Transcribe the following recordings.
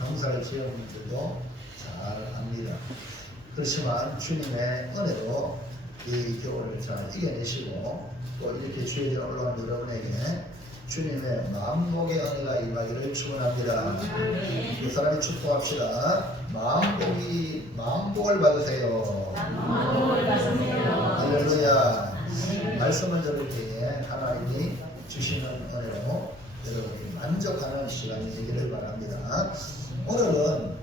농사를 지은 분들도 잘 압니다. 그렇지만 주님의 은혜로 이 겨울을 잘 이겨내시고 또 이렇게 주일에 올라온 여러분에게 주님의 만복의 은혜가 임하기를 축원합니다. 그 사람이 축복합시다. 만복을 받으세요. 할렐루야. 말씀을 들을 때에 하나님이 주시는 은혜로 여러분이 만족하는 시간이 되기를 바랍니다. 오늘은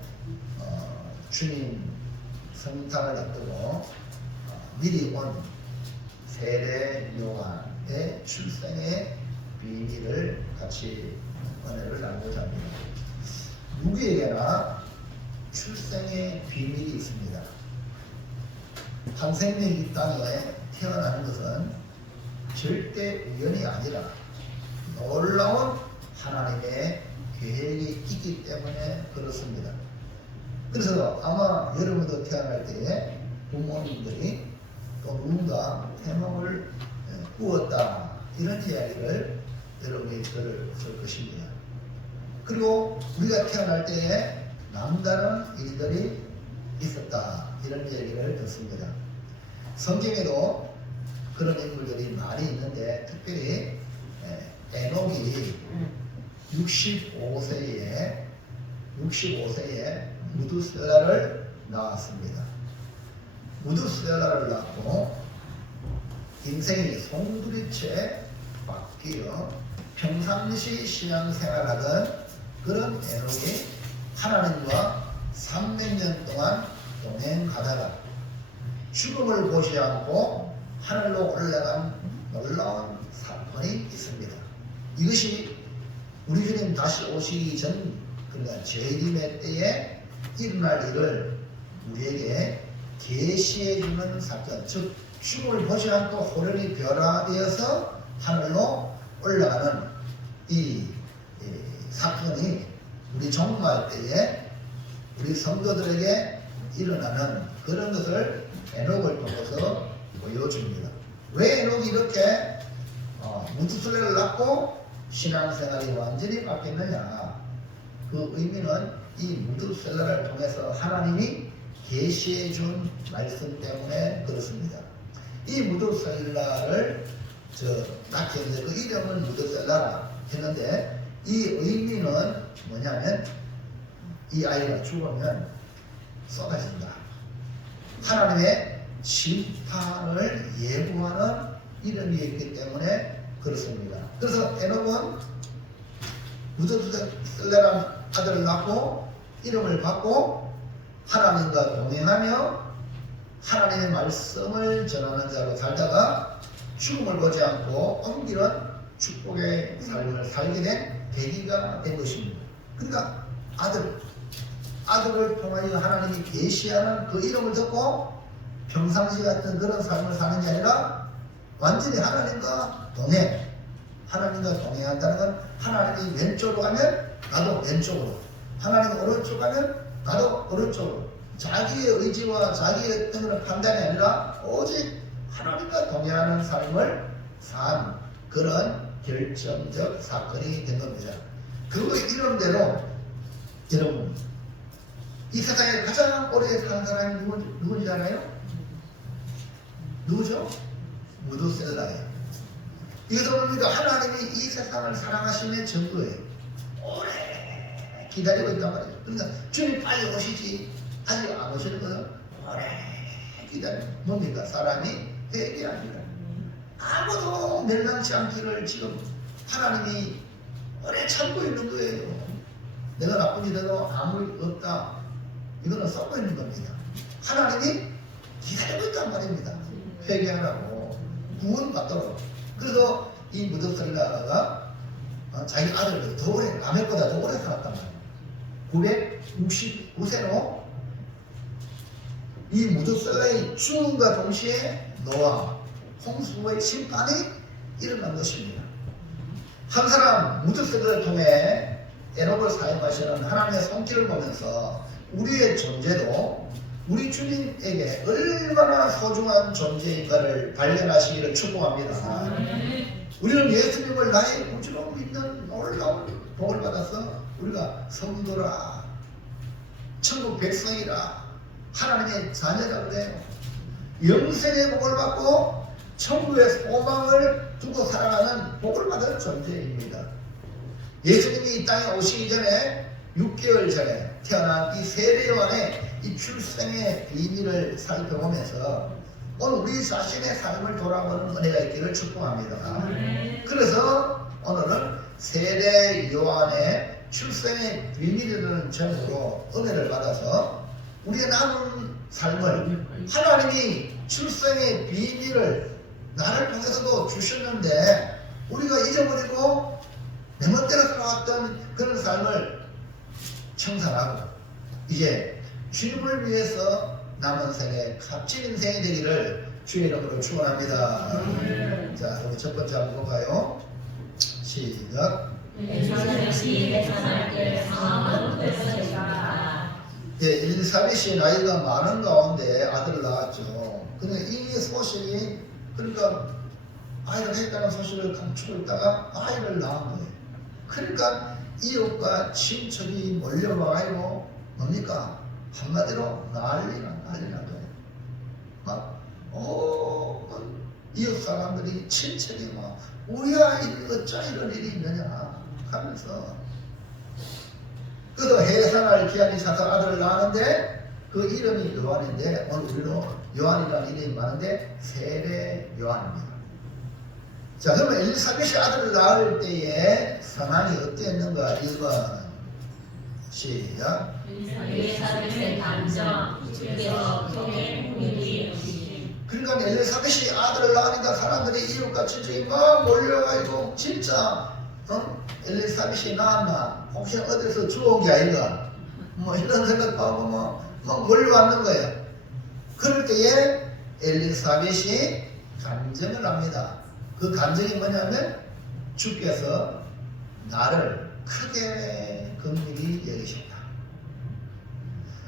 주님 성탄을 앞두고 미리 온 세례 요한의 출생의 비밀을 같이 은혜를 나누고자 합니다. 누구에게나 출생의 비밀이 있습니다. 한 생명이 이 땅에 태어나는 것은 절대 우연이 아니라 놀라운 하나님의 계획이 있기 때문에 그렇습니다. 그래서 아마 여러분도 태어날 때에 부모님들이 또 누군가 태몽을 꾸었다 이런 이야기를 여러분이 들을 것입니다. 그리고 우리가 태어날 때에 남다른 일들이 있었다 이런 얘기를 듣습니다. 성경에도 그런 인물들이 많이 있는데 특별히 에녹이 65세에 무두셀라를 낳았습니다. 무두셀라를 낳고 인생이 송두리째 바뀌어 평상시 신앙생활하던 그런 에녹이 하나님과 300년 동안 동행하다가 죽음을 보지 않고 하늘로 올라간 놀라운 사건이 있습니다. 이것이 우리 주님 다시 오시기 전 그러니까 재림의 때에 일어날 일을 우리에게 계시해 주는 사건, 즉 죽음을 보지 않고 호련히 변화되어서 하늘로 올라가는 이 사건이 우리 종말 때에 우리 성도들에게 일어나는 그런 것을 에녹을 통해서 보여줍니다. 왜 에녹이 이렇게 무두슬레를 낳고 신앙생활이 완전히 바뀌었느냐? 그 의미는 이 무두셀라를 통해서 하나님이 계시해 준 말씀 때문에 그렇습니다. 이 무두셀라를 낳게 했는데 그 이름은 무두셀라라 했는데 이 의미는 뭐냐면 이 아이가 죽으면 쏟아진다. 하나님의 심판을 예고하는 이름이 있기 때문에 그렇습니다. 그래서 에녹은 무두셀라라는 아들을 낳고 이름을 받고 하나님과 동행하며 하나님의 말씀을 전하는 자로 살다가 죽음을 보지 않고 옮기는 축복의 삶을 살게 된 계기가 된 것입니다. 그러니까 아들을 통하여 하나님이 계시하는 그 이름을 듣고 평상시 같은 그런 삶을 사는 게 아니라 완전히 하나님과 동행한다는 건 하나님이 왼쪽으로 가면 나도 왼쪽으로, 하나님이 오른쪽 가면 나도 오른쪽으로, 자기의 의지와 자기의 그런 판단이 아니라 오직 하나님과 동행하는 삶을 산 그런 결정적 사건이 된 겁니다. 그리고 이름대로 여러분 이 세상에 가장 오래 산 사람이 누군지 알아요? 누구죠? 무두셀라예요. 이것은 우리가 하나님이 이 세상을 사랑하심의 증거예요. 오래 기다리고 있단 말이죠. 그러니까 주님 빨리 오시지 아직 안 오시는 거는 오래 기다려. 뭡니까? 사람이 회개합니다. 아무도 멸망치 않기를 지금 하나님이 오래 참고 있는 거예요. 내가 나쁜 일해도 아무 일 없다. 이거는 썩고 있는 겁니다. 하나님이 기다리고 있단 말입니다. 회개하라고 구원받도록. 그래서 이 무두셀라가 자기 아들을 더 오래, 라멕보다 더 오래 살았단 말이에요. 969세로 이 무두셀라의 죽음과 동시에 노아, 홍수의 심판이 일어난 것입니다. 한 사람 무두셀라를 통해 에녹을 사용하시는 하나님의 손길을 보면서 우리의 존재도 우리 주님에게 얼마나 소중한 존재인가를 발견하시기를 축복합니다. 우리는 예수님을 나의 구주로 믿는 놀라운 복을 받아서 우리가 성도라 천국 백성이라 하나님의 자녀라 그래요. 영생의 복을 받고 천국의 소망을 두고 살아가는 복을 받을 존재입니다. 예수님이 이 땅에 오시기 전에 6개월 전에 태어난 이 세례 요한의 이 출생의 비밀을 살펴보면서 오늘 우리 자신의 삶을 돌아보는 은혜가 있기를 축복합니다. 그래서 오늘은 세례 요한의 출생의 비밀이라는 제목으로 은혜를 받아서 우리의 남은 삶을 하나님이 출생의 비밀을 나를 통해서도 주셨는데 우리가 잊어버리고 내 멋대로 살아왔던 그런 삶을 청산하고 이제 주님을 위해서 남은 생에 값진 인생이 되기를 주의 이름으로 축원합니다. 자, 그럼 첫 번째 한번 볼까요? 시작. 엘리사벳이 나이가 많은 가운데 아들을 낳았죠. 근데 이 소식이 그러니까 아이를 했다는 소식을 감추고 있다가 아이를 낳은 거예요. 그러니까 이웃과 친척이 몰려와가지고 뭡니까? 한마디로 난리나 거예요. 막 이웃 사람들이 친척이 막 우리 아이는 어쩌 이런 일이 있느냐 하면서 그래도 해산할 기한이 차서 아들을 낳았는데 그 이름이 요한인데 오늘 우리는 요한이라는 이름이 많은데 세례 요한입니다. 자, 그러면 엘리사벳이 아들을 낳을 때에 상황이 어땠는가? 1번 시작. 엘리사벳의 감정 주께서 통해 공유히 그러니까 엘리사벳이 아들을 낳으니까 사람들이 이웃과 친척이 막 몰려가지고 진짜 엘리사벳이 낳았나? 혹시 어디서 주워온 게 아닌가? 뭐 이런 생각하고 막 몰려왔는 거예요. 그럴 때에 엘리사벳이 간증을 합니다. 그 간증이 뭐냐면 주께서 나를 크게 긍휼히 여기셨다.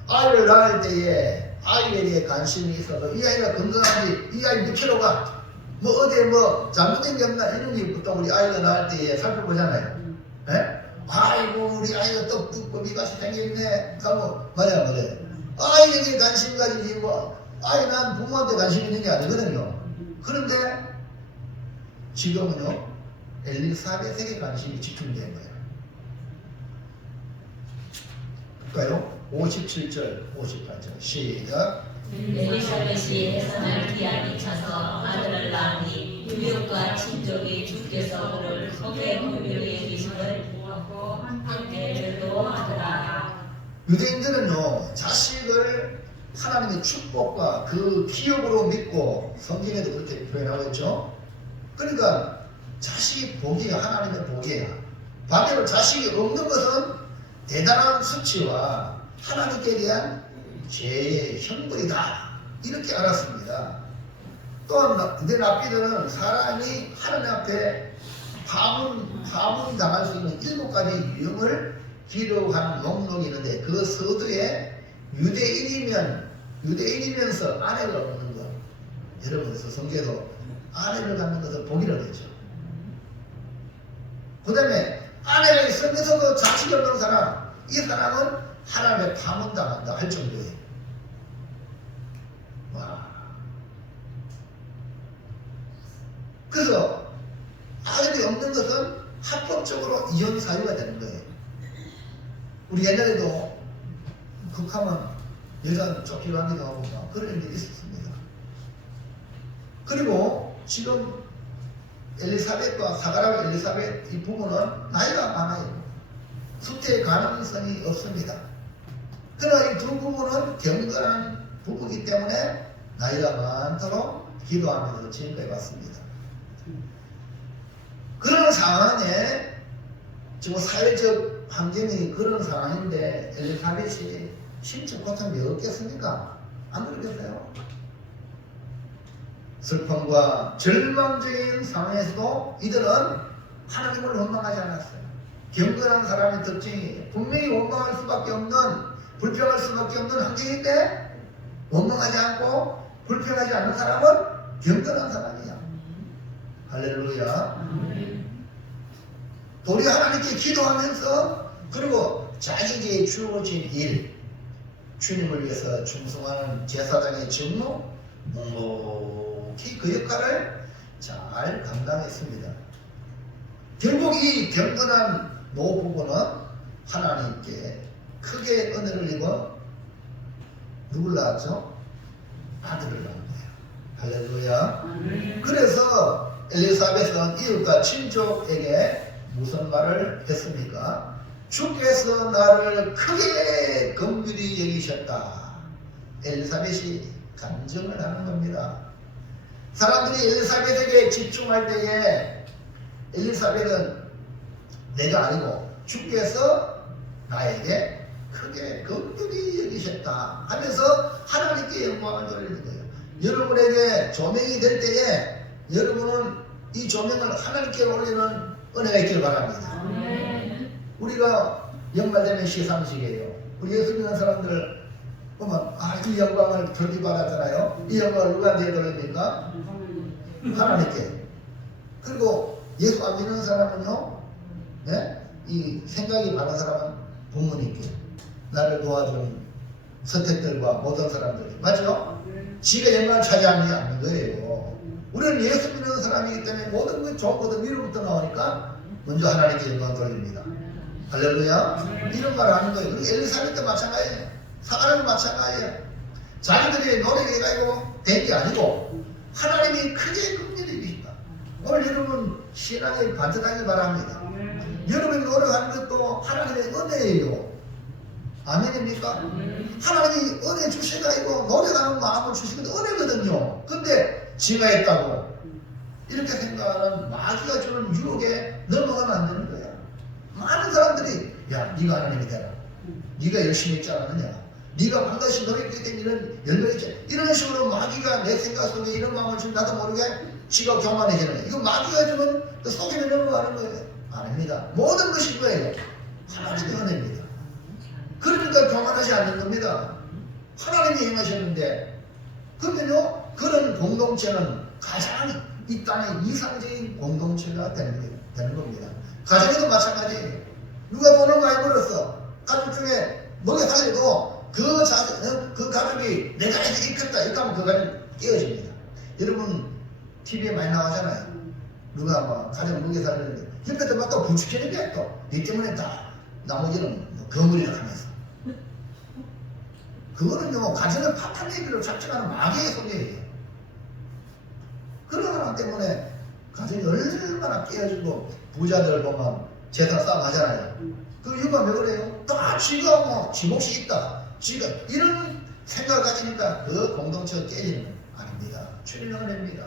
아이를 낳을 때에 아이에게 관심이 있어도 이 아이가 건강한지 이 아이 몇 킬로가 뭐 어디에 뭐 잘못된 게 없나 이런 게 보통 우리 아이가 낳을 때에 살펴보잖아요. 예? 아이고 우리 아이가 떡두꺼비가 생겼네 하고 맞아요. 아이에게 관심 가지지 뭐 아이 난 부모한테 관심 있는 게 아니거든요. 그런데 지금은요 엘리사벳에게 관심이 집중된 거예요. 볼까요? 57절 58절 시작. 엘리사벳이 해산할 기한이 차서 아들을 낳으니 이웃과 친족이 주께서 그를 크게 공유히 여기심을 보고 함께 기도하더라. 유대인들은요 자식을 하나님의 축복과 그 기업으로 믿고 성경에도 그렇게 표현하고 있죠. 그러니까 자식이 복이야. 하나님의 복이야. 반대로 자식이 없는 것은 대단한 수치와 하나님께 대한 죄의 형벌이다 이렇게 알았습니다. 또 유대 랍비들은 사람이 하나님 앞에 파문 당할 수 있는 7가지 유형을 기록한 목록이 있는데 그 서두에 유대인이면서 아내가 없는 것. 여러분 성경에도 아내를 갖는 것은 복이라고 했죠. 그 다음에 아내가 있으면서도 자식이 없는 사람, 이 사람은 하나님의 파문당한다 할 정도예요. 와. 그래서 아들이 없는 것은 합법적으로 이혼 사유가 되는 거예요. 우리 옛날에도 극하면 여자는 쫓기기도 하고 막 그런 일이 있었습니다. 그리고 지금 엘리사벳과 사가랴와 엘리사벳 이 부부는 나이가 많아요. 수태 가능성이 없습니다. 그러나 이 두 부부는 경건한 부부이기 때문에 나이가 많도록 기도하면서 지금까지 왔습니다. 그런 상황에 지금 사회적 환경이 그런 상황인데 엘리사벳이 신체 고통이 없겠습니까? 안 그러겠어요? 슬픔과 절망적인 상황에서도 이들은 하나님을 원망하지 않았어요. 경건한 사람의 특징이 분명히 원망할 수밖에 없는 불평할 수밖에 없는 환경인데 원망하지 않고 불평하지 않는 사람은 경건한 사람이야. 할렐루야. 도리 하나님께 기도하면서 그리고 자기에게 주어진 일 주님을 위해서 충성하는 제사장의 직무 묵묵히 그 역할을 잘 감당했습니다. 결국 이 경건한 노부부는 하나님께 크게 은혜를 입어 누굴 낳았죠? 아들을 낳은 거예요. 할렐루야. 그래서 엘리사벳은 이웃과 친족에게 무슨 말을 했습니까? 주께서 나를 크게 긍휼히 여기셨다. 엘리사벳이 간증을 하는 겁니다. 사람들이 엘리사벳에게 집중할 때에 엘리사벳은 내가 아니고 주께서 나에게 크게 긍휼히 여기셨다 하면서 하나님께 영광을 돌리는 거예요. 여러분에게 조명이 될 때에 여러분은 이 조명을 하나님께 올리는 은혜가 있기를 바랍니다. 우리가 연말 되면 시상식이에요. 우리 예수 믿는 사람들 보면 이 영광을 돌리받았잖아요. 이 영광을 누구한테 돌립니까? 하나님께. 그리고 예수 안 믿는 사람은요, 네? 이 생각이 바른 사람은 부모님께, 나를 도와준 선택들과 모든 사람들, 맞죠? 지가 영광을 차지하지 않는 거예요. 우리는 예수 믿는 사람이기 때문에 모든 것 좋은 것도 위로부터 나오니까 먼저 하나님께 영광 돌립니다. 할렐루야. 이런 말을 하는 거예요. 그리고 엘리사벳도 마찬가지예요. 사람은 마찬가지예요. 자기들이 노력해가지고 된 게 아니고 하나님이 크게 긍휼히 여기신다. 오늘 여러분 신앙에 반전하기 바랍니다. 여러분이 노력하는 것도 하나님의 은혜예요. 아멘입니까? 하나님이 은혜 주시가지고 노력하는 마음을 주시는 게 은혜거든요. 근데 지가 했다고 이렇게 생각하는 마귀가 주는 유혹에 넘어가면 안 되는 거야. 많은 사람들이 야 네가 하나님이 되라. 네가 열심히 했지 않았느냐. 네가 반드시 노력했기 때문에 이런 열매가 있지. 이런 식으로 마귀가 내 생각 속에 이런 마음을 주면 나도 모르게 지가 교만해지는 거예요. 이거 마귀가 주면 그 속에 넘어가는 거예요. 아닙니다. 모든 것이 뭐예요? 하나님의 은혜입니다. 그러니까 교만하지 않는 겁니다. 하나님이 행하셨는데 그러면요 그런 공동체는 가장 이 땅의 이상적인 공동체가 되는 겁니다. 가정에도 마찬가지예요. 누가 돈을 많이 벌었어. 가족 중에 먹여 살려도 그 가족이 내가 이렇게 있겠다 이렇게 하면 그 가족이 깨어집니다. 여러분 TV에 많이 나가잖아요. 누가 막 가정 먹여 살리는데 옆에서 막 또 부추기는 게 또 니 때문에 다 나머지는 거물이라 하면서 그거는요 가정을 파탄내기로 작정하는 마귀의 소리예요. 그런 사람 때문에 가정이 얼마나 깨어지고 부자들 보면 재산 싸움 하잖아요. 그 이유가 왜 그래요? 다 지가 뭐 지 몫이 있다. 지가 이런 생각을 가지니까 그 공동체가 깨지는 건 아닙니다. 주님의 은혜입니다.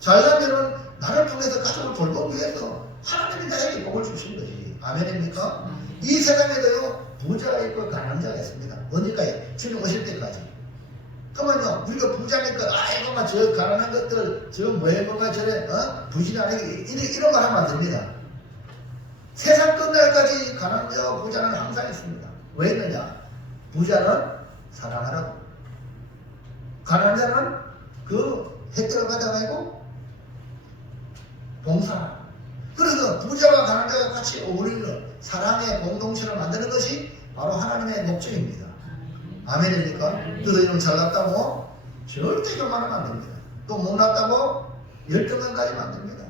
잘나면은 나를 통해서 가족을 돌보기 위해서 하나님이 나에게 복을 주신 거지. 아멘입니까? 이 세상에도요 부자가 있고 가난자가 있습니다. 언제까지? 주님 오실 때까지. 그러면요 우리가 부자니까 아이고 막 저 가난한 것들 저 뭐가 저래 부지런하게 이런 말 하면 안 됩니다. 세상 끝날까지 가난자와 부자는 항상 있습니다. 왜 있느냐? 부자는 사랑하라고, 가난자는 그 혜택을 받아가지고 봉사하라고. 그래서 부자와 가난자가 같이 어울리는 사랑의 공동체를 만드는 것이 바로 하나님의 목적입니다. 아멘입니까? 그래서 이놈 잘났다고 절대 교만하면 안 됩니다. 또 못났다고 열등감 가지면 안 됩니다.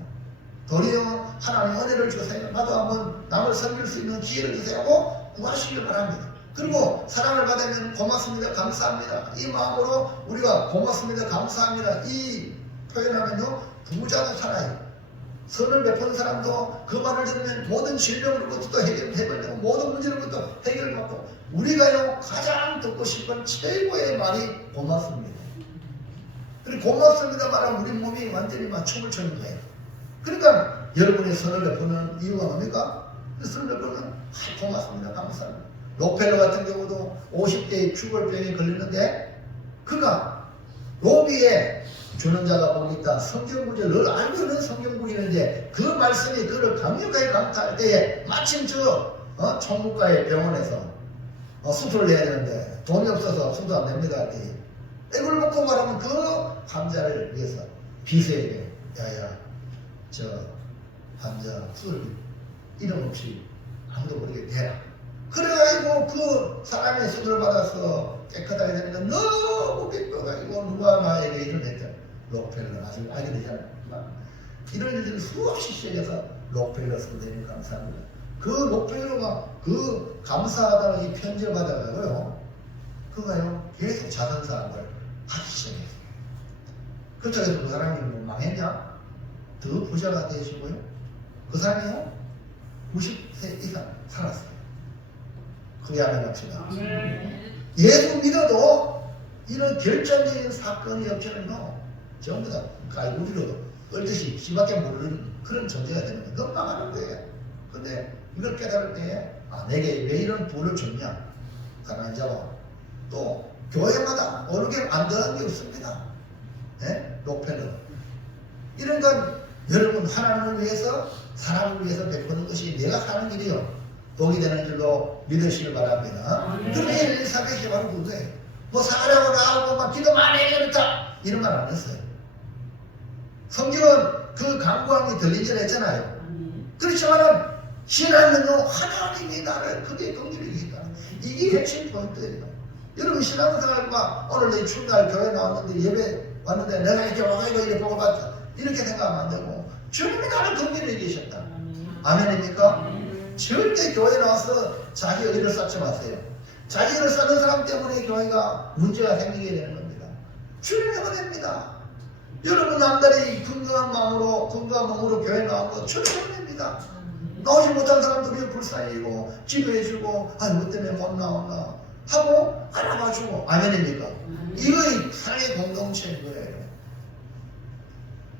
도리어 하나님 은혜를 주세요. 나도 한번 남을 섬길 수 있는 기회를 주세요 하고 구하시길 바랍니다. 그리고 사랑을 받으면 고맙습니다, 감사합니다. 이 마음으로 우리가 고맙습니다, 감사합니다 이 표현하면요 부자도 살아요. 선을 베푸는 사람도 그 말을 들으면 모든 질병으로부터 해결되고 모든 문제로부터 해결받고 우리가요 가장 듣고 싶은 최고의 말이 고맙습니다. 그리고 고맙습니다 말하면 우리 몸이 완전히 막 춤을 추는 거예요. 그러니까 여러분이 선을 베푸는 이유가 뭡니까? 선을 베푸는 고맙습니다, 감사합니다. 록펠러 같은 경우도 50대에 퓨벌병에 걸리는데 그가 로비에 주는 자가 복이 있다. 성경구절을 알고 있는 성경구절인데 그 말씀이 그를 강력하게 강타할 때에 마침 총무과의 병원에서 수술을 해야 되는데 돈이 없어서 수도 안 됩니다. 이걸 먹고 말하면 그 환자를 위해서 비서에게 야야 저 환자 수술비 이름 없이 아무도 모르게 대라. 그래가지고 그 사람의 수술을 받아서 깨끗하게 되는 건 너무 기뻐가지고 누가 나에게 이뤄냈다. 록펠러 아직 알게 되잖아요. 이런 일들이 수없이 시작해서 록펠러 선생님 감사합니다. 그 록펠러가 그 감사하다는 이 편지를 받아가고요. 그가요 계속 자선사업을 하기 시작했어요. 그렇다고 해서 그 사람이 뭐 망했냐? 더 부자가 되시고요. 그 사람이요 90세 이상 살았어요. 그야말로 합시다. 예수 믿어도 이런 결정적인 사건이 없잖아요. 전부 다 갈구리로 끌듯이 지밖에 모르는 그런 존재가 되는 거예요. 그건 망하는 거예요. 근데 이걸 깨달을 때 내게 왜 이런 부를 줬냐? 가만히 잡아. 또 교회마다 어느 게 안 되는 게 없습니다. 록펠러. 이런 건 여러분 하나님을 위해서 사람을 위해서 베푸는 것이 내가 하는 일이요. 복이 되는 줄로 믿으시길 바랍니다. 그런데 엘리사벳이 바로 그거예요. 뭐 사려고 나오고 막 기도 많이 해줬다 이런 말 안 했어요. 성경은 그 강구함이 들리질 했잖아요. 그렇지만은 신앙은요 하나님이 나를 크게 긍휼히 여기다. 이게 핵심 포인트예요. 여러분 신앙생활과 오늘 내 추날 교회 나왔는데 예배 왔는데 내가 이렇게 와가지고 이렇게 보고 봤다 이렇게 생각하면 안 되고 주님이 나를 긍휼히 여기셨다. 아멘입니까? 절대 교회 나와서 자기 의를 쌓지 마세요. 자기 의를 쌓는 사람 때문에 교회가 문제가 생기게 되는 겁니다. 주님의 은혜입니다. 여러분 남들이 건강한 마음으로 건강한 몸으로 교회 나온 거 주님의 은혜입니다. 나오지 못한 사람들이 불쌍해지고 기도해주고 뭐 때문에 못 나왔나 하고 알아봐주고 아멘입니까? 이거의 사회 공동체인 거예요.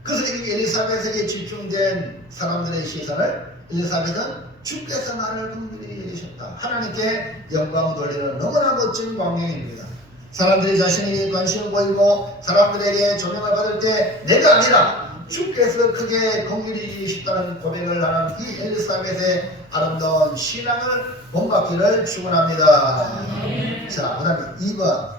그래서 이 엘리사벳에게 집중된 사람들의 시선을 엘리사벳은 주께서 나를 긍휼히 여기셨다. 하나님께 영광을 돌리는 너무나 멋진 광경입니다. 사람들이 자신에게 관심을 보이고 사람들에게 조명을 받을 때 내가 아니라 주께서 크게 긍휼히 여기셨다는 고백을 하는 이 엘리사벳의 아름다운 신앙을 본받기를 축원합니다. 자, 그 다음에 2번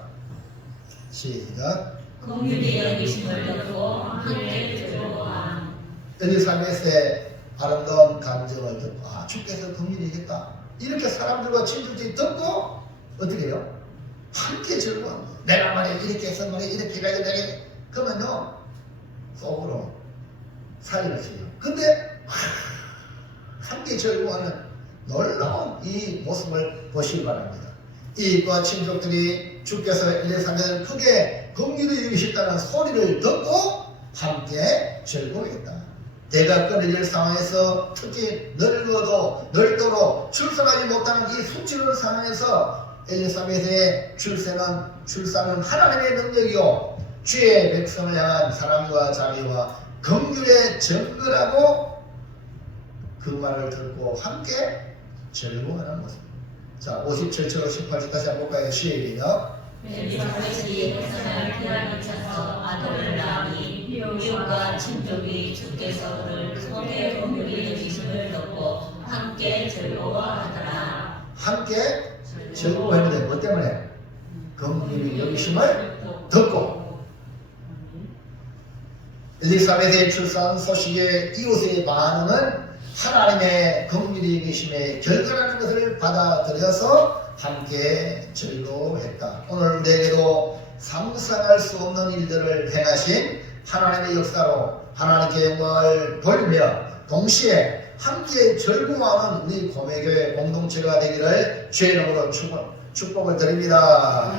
시작. 긍휼히 여기심을 듣고 함께 즐거워함. 엘리사벳의 아름다운 감정을 듣고 주께서 긍휼히 여기겠다 이렇게 사람들과 친구들이 듣고 어떻게 해요? 함께 즐거워합니다. 내가 말이야 이렇게 해서 말이야 이렇게 가야 되게 그러면요 속으로 사이를 쳐요. 근데 함께 즐거워하는 놀라운 이 모습을 보시기 바랍니다. 이과 친족들이 주께서 엘리사벳을 크게 긍휼히 여기셨다는 소리를 듣고 함께 즐거워했다. 대가 끊어질 상황에서 특히 늙도록 출산하지 못하는 이 수치로운 상황에서 엘리사벳의 출산은 하나님의 능력이요 주의 백성을 향한 사랑과 자비와 긍휼의 증거라고 그 말을 듣고 함께 즐거워하는 모습. 자 57절 18절 다시 한번 볼까요? 시작. 엘리사벳이 백성을 피하기 차서 아들을 낳으니 이웃과 친족이 주께서 그를 크게 긍휼히 여기심을 듣고 함께 즐거워하더라. 함께 즐거워했는데 뭐 때문에? 긍휼히 여기심을 듣고. 엘리사벳의 출산 소식에 이웃의 반응은 하나님의 긍휼히 여기심의 결과라는 것을 받아들여서 함께 즐거워했다. 오늘 우리에게도 상상할 수 없는 일들을 행하신 하나님의 역사로 하나님께 영광을 돌리며 동시에 함께 즐거워하는 우리 고매교회 공동체가 되기를 주의 이름으로 축복을 드립니다.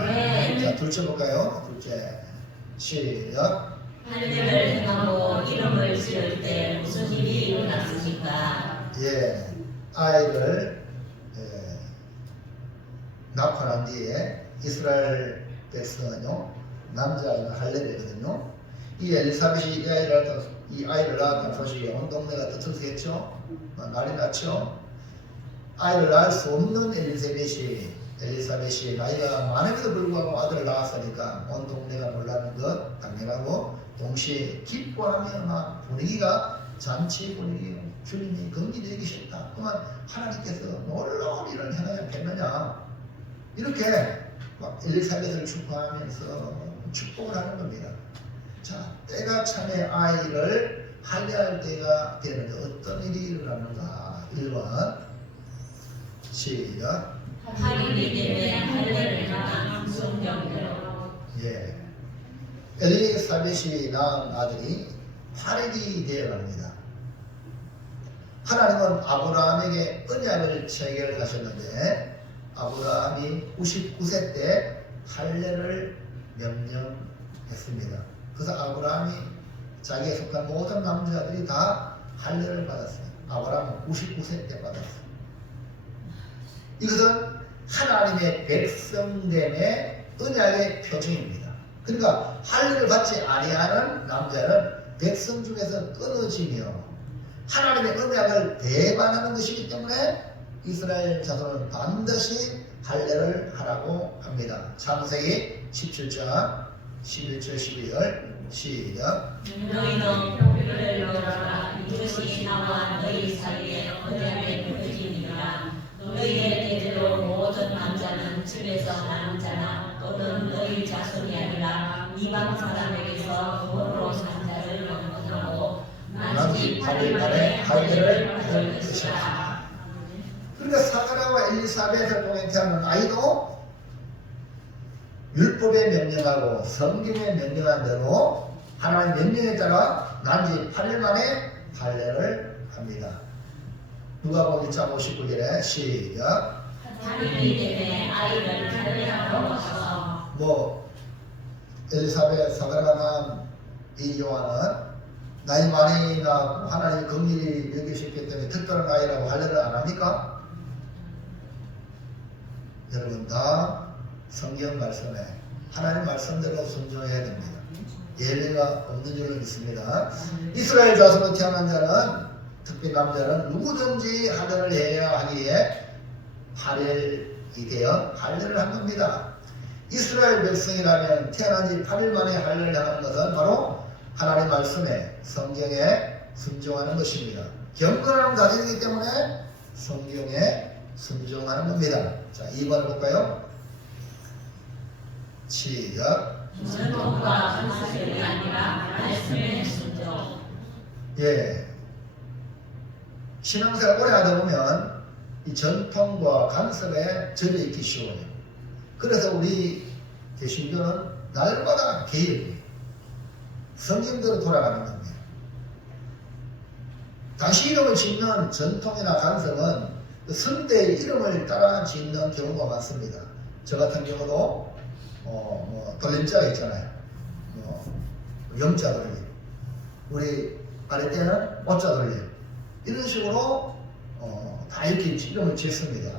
자, 둘째 볼까요? 둘째 시작. 하늘을 행하고 이름을 지을 때 무슨 일이 일어났습니까? 아이를 낳고 난 뒤에 이스라엘 백성은요 남자아이가 할례되거든요. 이 엘리사벳이 이 아이를 낳았다는 소식에 온 동네가 떠들겠죠. 난리 났죠. 아이를 낳을 수 없는 엘리사벳이 나이가 많음에도 불구하고 아들을 낳았으니까 온 동네가 놀라는 것 당연하고 동시에 기뻐하며 막 분위기가 잔치 분위기 주님이 긍휼히 여기셨다. 그러면 하나님께서 놀라운 일을 행하셨겠느냐 이렇게 막 엘리사벳을 축하하면서 축복을 하는 겁니다. 자, 때가 참에 아이를 할례할 때가 되는데 어떤 일이 일어나는가? 1번 시작. 8일이 되매 할례를 향한 성경대로. 예. 엘리사벳이 낳은 아들이 8일이 되어갑니다. 하나님은 아브라함에게 언약을 체결하셨는데 아브라함이 99세 때 할례를 명령했습니다. 그래서 아브라함이 자기에 속한 모든 남자들이 다 할례를 받았어요. 아브라함은 99세 때 받았어요. 이것은 하나님의 백성됨의 언약의 표징입니다. 그러니까 할례를 받지 아니하는 남자는 백성 중에서 끊어지며 하나님의 언약을 배반하는 것이기 때문에 이스라엘 자손은 반드시 할례를 하라고 합니다. 창세기 17장 11절 12절 시작. 너희는 교회를 열어라. 이것이 나와 너희 사이에 언약의 표징이니라. 너희의 대대로 모든 남자는 집에서 나는 자나 또는 너희 자손이 아니라 이방 사람에게서 도로 산 자를 원하고 나중에 8일 만에 할례를 할 것이라. 그러니까 사가랴와 엘리사벳을 통해 태어난 아이도 율법에 명령하고 성경에 명령한 대로 하나님 명령에 따라 난지 8일 만에 할례를 합니다. 누가복음 1장 59절에 시작. 8일이 되매 아이를 할례하러 와서. 뭐 엘리사벳 사가랴가 낳은 이 요한은 나이 많이 낳고 하나님이 긍휼히 여기셨기 때문에 특별한 아이라고 할례를 안 합니까? 여러분 다 성경 말씀에 하나님 말씀대로 순종해야 됩니다. 예외가 없는 줄로 믿습니다. 이스라엘 자손으로 태어난 자는 특히 남자는 누구든지 할례를 해야 하기에 8일이 되어 할례를 한 겁니다. 이스라엘 백성이라면 태어난 지 8일 만에 할례를 하는 것은 바로 하나님 말씀에 성경에 순종하는 것입니다. 경건함을 가지기 때문에 성경에 순종하는 겁니다. 자, 2번을 볼까요? 시작. 전통과 관습이 아니라 말씀의 순종. 예. 신앙생활 오래 하다 보면 이 전통과 간섭에 젖어 있기 쉬워요. 그래서 우리 개신교는 날마다 개혁이에요. 성경대로 돌아가는 겁니다. 당시 이름을 짓는 전통이나 간섭은 선대의 이름을 따라 짓는 경우가 많습니다. 저 같은 경우도 돌림자가 있잖아요. 영자 돌림. 우리 아래 때는 오자 돌림. 이런 식으로 다 이렇게 이름을 짓습니다.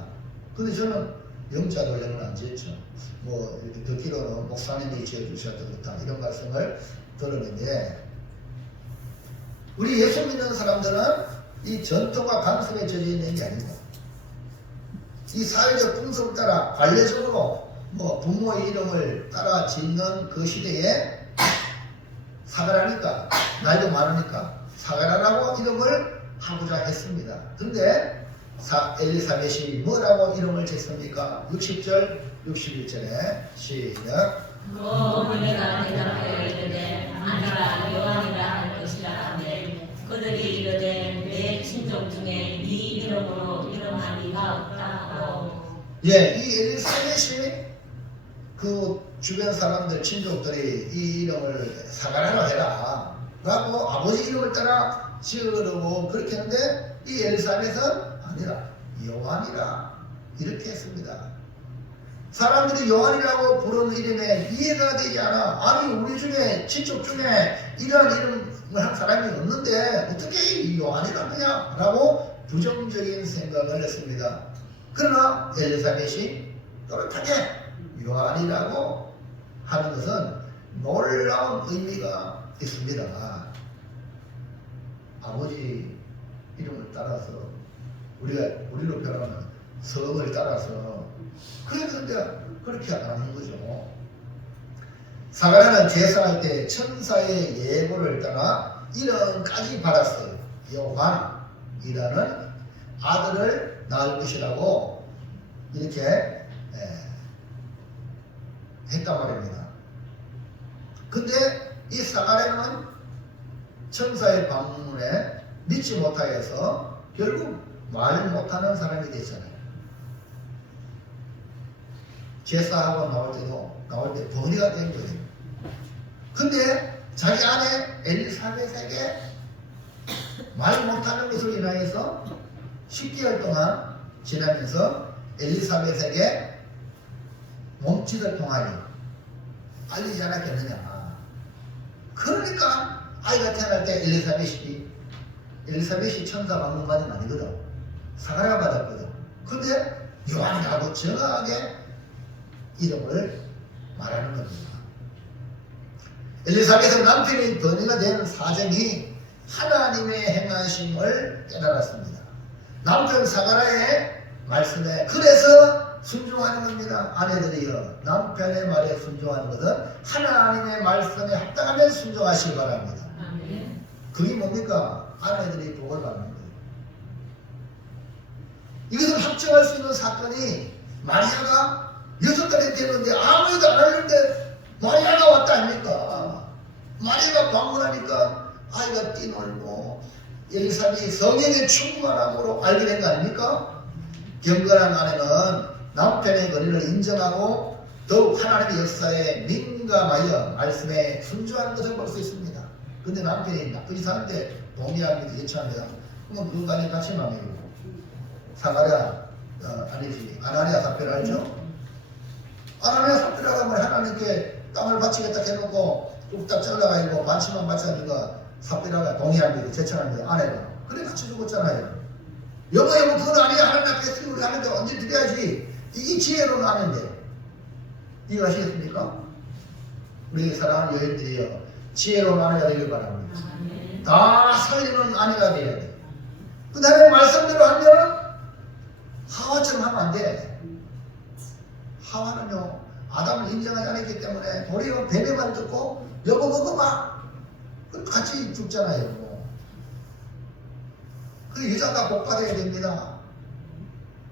근데 저는 영자 돌림은 안 짓죠. 뭐 이렇게 듣기로는 목사님이 지어주셔도 좋다 이런 말씀을 들었는데 우리 예수 믿는 사람들은 이 전통과 간섭에 젖어 있는 게 아니고 이 사회적 풍습을 따라 관례적으로 뭐 부모의 이름을 따라 짓는 그 시대에 사가랴니까 나이도 많으니까 사가랴라고 이름을 하고자 했습니다. 그런데 엘리사벳이 뭐라고 이름을 짓습니까? 60절 61절에 시작. 어머니가 대답하여 이르되 아니라 요한이라 할 것이라 하매 그들이 이르되 내 친족 중에 네 이름으로 이름한 이가 없다 하고. 예, 이 엘리사벳이 그 주변 사람들 친족들이 이 이름을 사가랴로 해라 라고 아버지 이름을 따라 지으려고 그렇게 했는데 이 엘리사벳은 아니라 요한이라 이렇게 했습니다. 사람들이 요한이라고 부르는 이름에 이해가 되지 않아. 아니 우리 중에 친족 중에 이러한 이름을 한 사람이 없는데 어떻게 이 요한이라 하냐 라고 부정적인 생각을 했습니다. 그러나 엘리사벳이 또렷하게 요한이라고 하는 것은 놀라운 의미가 있습니다. 아버지 이름을 따라서 우리로 표현하면 성을 따라서 그래서 이제 그렇게 하는 거죠. 사가랴는 제사할 때 천사의 예고를 따라 이름까지 받았어요. 요한이라는 아들을 낳을 것이라고 이렇게 했단 말입니다. 근데 이 사가랴는 천사의 방문에 믿지 못하여서 결국 말 못하는 사람이 됐잖아요. 제사하고 나올 때 번이가 된 거예요. 근데 자기 아내 엘리사벳에게 말 못하는 것으로 인하여서 10개월 동안 지나면서 엘리사벳에게 몸짓을 통하여 알리지 않았겠느냐. 그러니까 아이가 태어날 때 엘리사벳이 천사 방문받은 아니거든. 사가랴가 받았거든. 근데 요한이라고 정확하게 이름을 말하는 겁니다. 엘리사벳은 남편이 번이가 되는 사정이 하나님의 행하심을 깨달았습니다. 남편 사가랴의 말씀에 그래서 순종하는 겁니다. 아내들이여 남편의 말에 순종하는 것은 하나님의 말씀에 합당하면 순종하시기 바랍니다. 그게 뭡니까? 아내들이 복을 받는 거예요. 이것을 확정할 수 있는 사건이 마리아가 6달이 되는데 아무것도 안 하는데 마리아가 왔다 아닙니까? 마리아가 방문하니까 아이가 뛰놀고 엘리사벳이 성령의 충만함으로 알게 된 거 아닙니까? 경건한 아내는 남편의 권위를 인정하고 더욱 하나님의 역사에 민감하여 말씀에 순종하는 것을 볼 수 있습니다. 근데 남편이 나쁜 짓 하는데 동의합니다. 예찬합니다. 그러면 그것까지 같이 망해요. 사가랴 아니지 아나니아 삽비라 알죠? 아나니아 삽비라가 뭐 하나님께 땅을 바치겠다 해놓고 뚝딱 잘라가지고 반치만 바치니까 삽비라가 동의합니다. 제찬합니다. 아내가 그래 같이 죽었잖아요. 여보 그건 아니야. 하나님 앞에 쓰고 하는데 언제 드려야지. 이 지혜로는 아는데 이해하시겠습니까? 우리 사랑하는 여인들이여 지혜로운 아내가 되길 바랍니다. 다 살리는 아내가 되어야 돼. 그 다음에 말씀대로 하면은 하와처럼 하면 안 돼. 하와는요 아담을 인정하지 않았기 때문에 도리어 뱀의 말 듣고 여보 먹어봐. 같이 죽잖아요. 그 여자가 복 받아야 됩니다.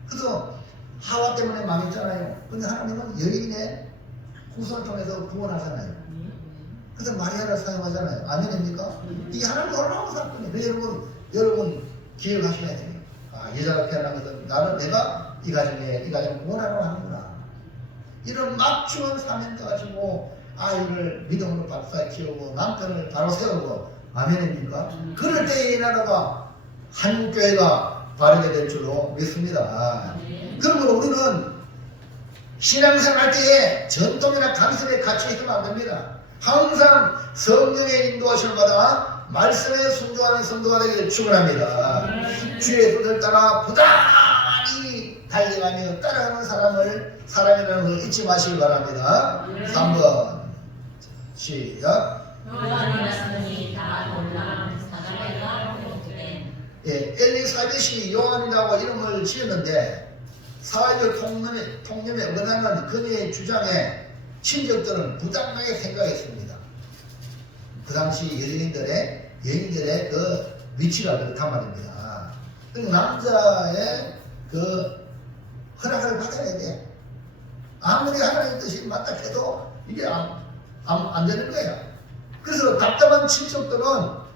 그래서 하와 때문에 망했잖아요. 근데 하나님은 여인의 후손을 통해서 구원하잖아요. 그래서 마리아를 사용하잖아요. 아멘입니까? 이게 하나님 놀라운 사건이에요. 여러분 기억하셔야 돼요. 아, 여자가 태어난 것은 내가 이 가정을 구원하러 하는구나. 이런 막중한 사명도 가지고 아이를 믿음으로 박사에 키우고 남편을 바로 세우고 아멘입니까? 그럴 때에 이 나라가 한국교회가 바르게 될 줄로 믿습니다. 그러면 우리는 신앙생활 할 때에 전통이나 강습에 갇혀 있으면 안 됩니다. 항상 성령의 인도하심을 받아 말씀에 순종하는 성도가 되기를 축원합니다. 주의 뜻을 따라 부단히 달려가며 따라가는 사람이라는 것을 잊지 마시기 바랍니다. 3번 시작. 엘리사벳이 요한이라고 이름을 지었는데 사회적 통념에 어긋나는 그녀의 주장에 친족들은 부당하게 생각했습니다. 그 당시 여인들의 그 위치가 그렇단 말입니다. 남자의 그 허락을 받아야 돼. 아무리 하나님 뜻이 맞다 해도 이게 안 되는 거야. 그래서 답답한 친척들은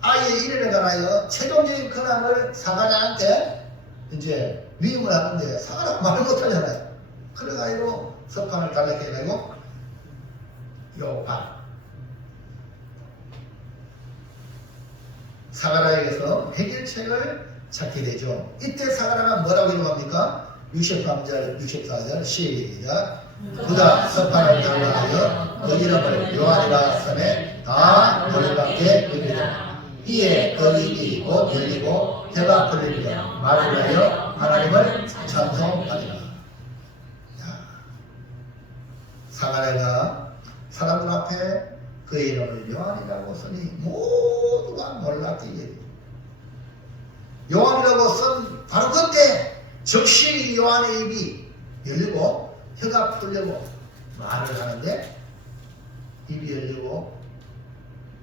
아이의 이름에 관하여 최종적인 권한을 사가랴한테 이제 위임을 하는데 사가랴가 말을 못하잖아요. 그래가지고 석판을 달라게 해가지고 요한 사가랴에게서 해결책을 찾게 되죠. 이때 사가랴가 뭐라고 이름합니까? 63절 64절 시작. 그가 석판을 달라하여 그 이름을 요한이라 하매 다 너희밖에 됩니다. 이에 그 입이 곧 열리고 해가 풀리며 말을 하여 하나님을 찬송하리라. 사가랴가 사람들 앞에 그 이름을 요한이라고 쓰니 모두가 놀랍게 요한이라고 쓴 바로 그때 즉시 요한의 입이 열리고 혀가 풀리고 말을 하는데 입이 열리고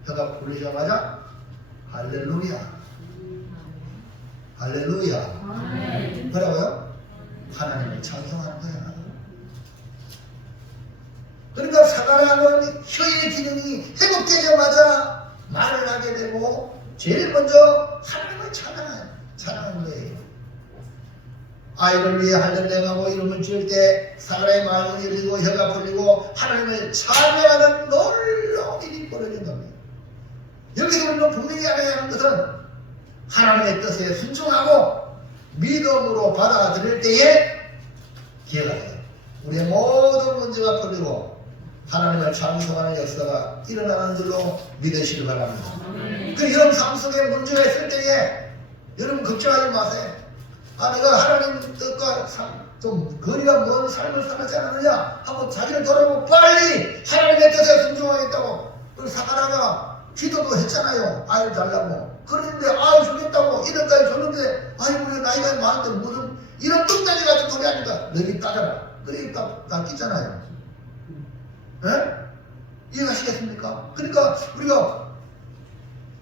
혀가 풀리자마자 할렐루야 할렐루야 뭐라고요? 하나님을 찬송하는 거야. 그러니까 사가랴는 혀의 기능이 회복되자마자 말을 하게 되고 제일 먼저 하나님을 찬양하는 거예요. 아이를 위해 할렐레하고 이름을 지을 때 사람의 마음이 열리고 혀가 풀리고 하나님을 찬양하는 놀라운 일이 벌어진 겁니다. 여기서 우리는 분명히 알아야 하는 것은 하나님의 뜻에 순종하고 믿음으로 받아들일 때에 기회가 돼요. 우리의 모든 문제가 풀리고 하나님을 찬송하는 역사가 일어나는 줄로 믿으시기 바랍니다. 그 여러분 삶 속에 문제가 있을 때에 여러분 걱정하지 마세요. 내가 하나님 뜻과 좀 거리가 먼 삶을 살았지 않느냐 하고 자기를 돌아보고 빨리 하나님의 뜻에 순종하겠다고. 그리고 사가라가 기도도 했잖아요. 아이를 달라고. 그런데 아이 주겠다고 1억까지 줬는데 우리 나이가 많은데 무슨 이런 뚱딴지 같은 소리 하니까 너희 따져라. 그래 닦이잖아요. 이해가시겠습니까? 그러니까 우리가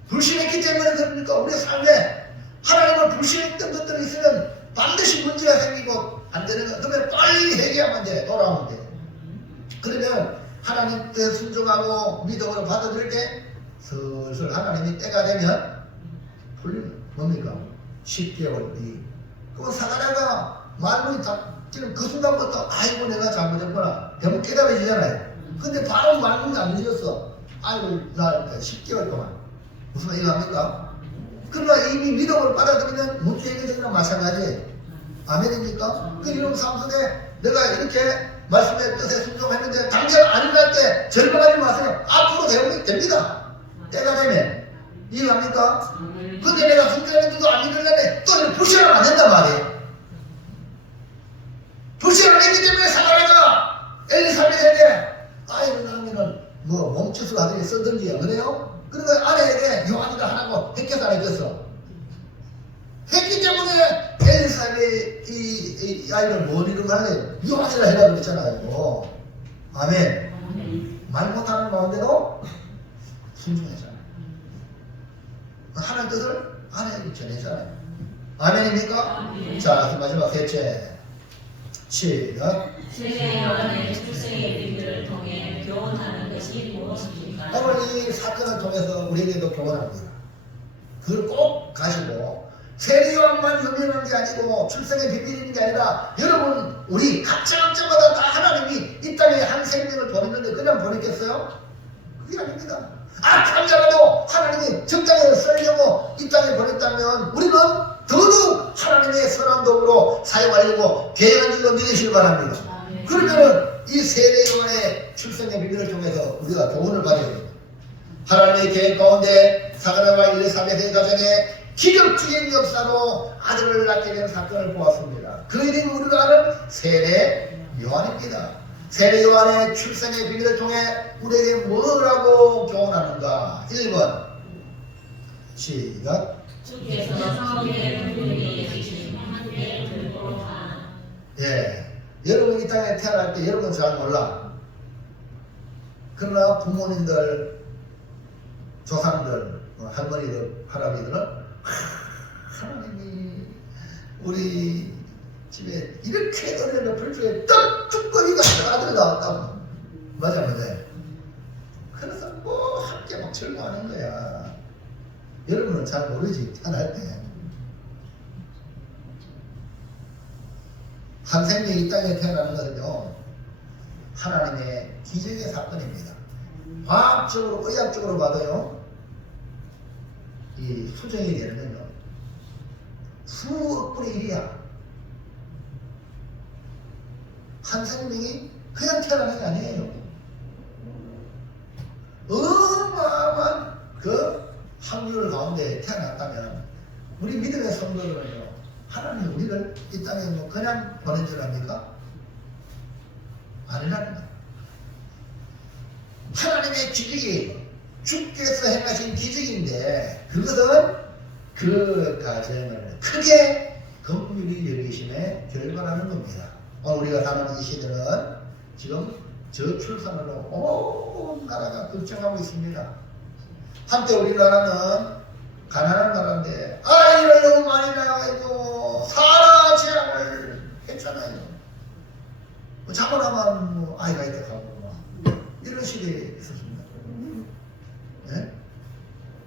불신했기 때문에 그러니까 우리의 삶에 하나님을 불신했던 것들이 있으면 반드시 문제가 생기고 안 되는 거. 그러면 빨리 회개하면 돼. 돌아오면 돼. 그러면 하나님께 순종하고 믿음으로 받아들일 때 슬슬 하나님이 때가 되면 풀리는 뭡니까? 10개월 뒤. 그럼 사가랴가 말문이 닫히는 그 순간부터 아이고 내가 잘못했구나. 병 깨달아지잖아요. 근데 바로 말문이 안 열렸어. 아이고 나 10개월 동안. 무슨 말이합니까 그러나 이미 믿음을 받아들이면 문제 해결이랑 마찬가지예요. 아멘입니까? 그 이런 삶 속에 내가 이렇게 말씀의 뜻에 순종했는데 당장 안 일어날 때 절망하지 마세요. 앞으로 되면 됩니다. 때가 되면. 이해합니까? 근데 내가 순종했는데도 안 일어나네. 또 불신하면 안 된단 말이에요. 불신을 했기 때문에 사가랴가 엘리사벳에게 아이를 낳으면은 몸짓을 하더니 쓰든지 그래요? 그러니까 아내에게 요한이가 하라고 햇겨서 안 해줬어. 했기 때문에 엘리사벳이 이 아이를 뭘 이루면 요한이라 해라 그랬잖아요. 아멘. 말 못하는 가운데도 순종했잖아요. 하나님 뜻을 아내에게 전했잖아요. 아멘입니까? 아멘. 자, 마지막 셋째. 시작. 세계 여왕의 출생의 비밀을 통해 교훈하는 것이 무엇입니까? 오늘 이 사건을 통해서 우리에게도 교훈합니다. 그걸 꼭 가지고 세례요한만 유명한 게 아니고 출생의 비밀인 게 아니라 여러분 우리 각자마다 다 하나님이 이 땅에 한 생명을 보냈는데 그냥 보냈겠어요? 그게 아닙니다. 악한 자라도 하나님이 적당히 쓰려고 이 땅에 보냈다면 우리는 더더욱 하나님의 선한 도구로 사용하려고 계획한 줄로 믿으시기 바랍니다. 그러면은 이 세례요한의 출생의 비밀을 통해서 우리가 교훈을 받아야 됩니다. 하나님의 계획 가운데 사가랴와 엘리사벳의 가정에 기적적인 역사로 아들을 낳게 된 사건을 보았습니다. 그 이름이 우리가 아는 세례요한입니다. 세례요한의 출생의 비밀을 통해 우리에게 뭐라고 교훈하는가? 1번 시작. 주께서 성경에 우리에게 주신 한계 들고 하. 여러분 이 땅에 태어날 때 여러분 잘 몰라. 그러나 부모님들, 조상들, 할머니들, 할아버지들은 하나님이 우리 집에 이렇게 어린 별표에 떡죽거리가 아들 나왔다고. 맞아. 그래서 함께 막 절망하는 거야. 여러분은 잘 모르지. 태어날 때 한 생명이 이 땅에 태어나는 것은요 하나님의 기적의 사건입니다. 과학적으로 의학적으로 봐도요 이 수정이 되면요 수억 분의 1이야. 한 생명이 그냥 태어나는 게 아니에요. 어마어마한 그 확률 가운데 태어났다면 우리 믿음의 성도들은요 하나님 우리를 이 땅에 뭐 그냥 보낸 줄 압니까? 아니랍니다. 하나님의 기적이 주께서 행하신 기적인데 그것은 그 가정을 크게 긍휼히 여기심에 결과라는 겁니다. 오늘 우리가 사는 이 시대는 지금 저출산으로 온 나라가 걱정하고 있습니다. 한때 우리나라는 가난한 나라인데 아이를 너무 많이 낳아가지고 사라 제한을 했잖아요. 자고나면 뭐 아이가 있다 가고 이런 시대에 있었습니다. 네?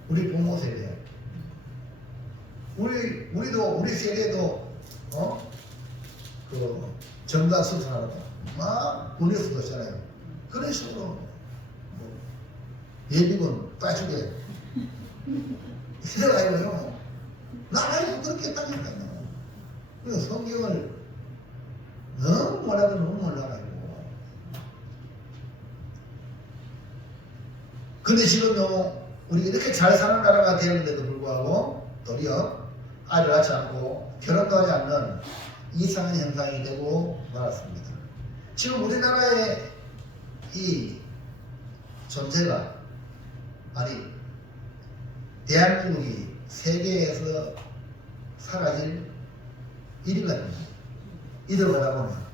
우리 부모 세대 우리 세대도 그 정관 수술하러 막 군에서 그렇잖아요. 그런 식으로 뭐 예비군 빠지게 이래가지고요. 나라에서 그렇게 했다니까요. 그래서 성경을 너무 몰라도 너무 몰라가지고. 근데 지금요, 우리 이렇게 잘 사는 나라가 되었는데도 불구하고 도리어 아이를 낳지 않고 결혼도 하지 않는 이상한 현상이 되고 말았습니다. 지금 우리나라의 이 존재가, 아니 대한민국이 세계에서 사라질 일이거든요. 이들 보다 보면.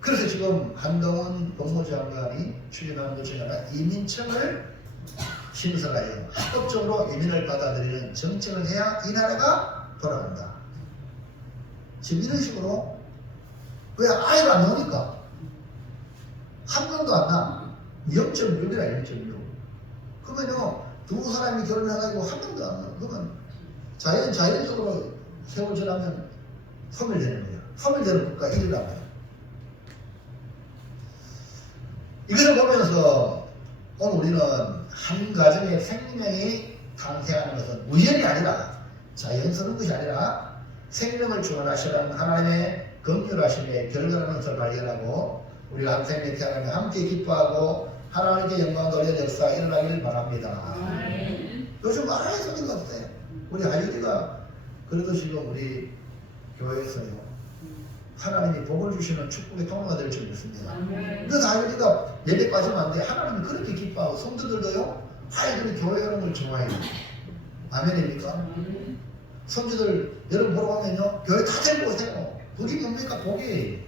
그래서 지금 한동훈 법무장관이 추진하는 것 중에 하나, 이민청을 신설하여 합법적으로 이민을 받아들이는 정책을 해야 이 나라가 돌아간다. 지금 이런 식으로. 왜 아이를 안 나오니까? 한 명도 안 나. 0.6이라 0.6. 그러면요, 두 사람이 결혼해가지고 한 명도 안 나. 그러면 자연적으로 세월 지나면 소멸되는 거야. 소멸되는 국가 1위란 말이야. 이것을 보면서 오늘 우리는 한 가정의 생명이 탄생하는 것은 우연이 아니라, 자연스러운 것이 아니라 생명을 주관하시는 하나님의 긍휼하심의 결과라는 것을 발견하고, 우리가 한 생명이 태어나면 함께 기뻐하고 하나님께 영광 돌리는 역사 일어나길 바랍니다. 요즘 많이 소리가 없어요. 우리 아유리가 그래도 지금 우리 교회에서요, 하나님이 복을 주시는 축복의 통로가 될 줄 믿습니다. 그래서 아유리가 예배 빠지면 안 돼. 하나님이 그렇게 기뻐하고 성도들도요, 아이들이 교회 오는 걸 좋아해요. 아멘입니까? 성도들 여러분 보러 가면요, 교회 다 데리고 오세요. 복이 뭡니까? 복이.